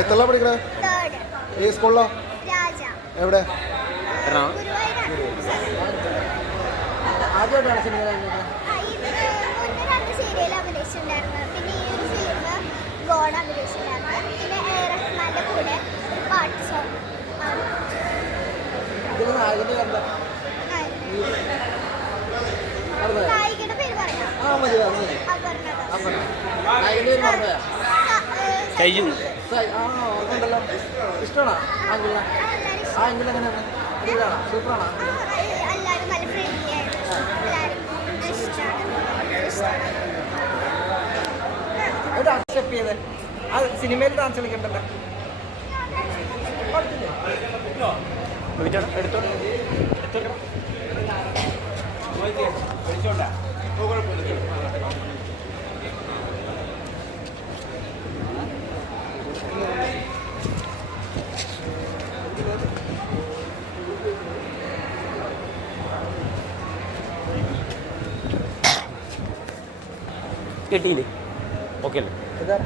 എത്ര പഠിക്കണേ? ഏത് സ്കൂളിലാ? എവിടെ? ആദ്യമായിട്ടാണ് സിനിമ ഇതിൽ നായകന്റെ കണ്ട മതി നായകന്റെ പേര് പറഞ്ഞാ ഓർമ്മണ്ടല്ലോ. ഇഷ്ടമാണോ ആങ്കിളിനെ? ആ ആങ്കിൾ എങ്ങനെയാണ്? ഇതാണോ? സൂപ്പറാണോ? അക്സെപ്റ്റ് ചെയ്തേ. ആ സിനിമയിൽ ഡാൻസ് കളിക്കണ്ടല്ലോ. കിട്ടിയില്ലേ? ഓക്കെ അല്ലേ? ഇതാ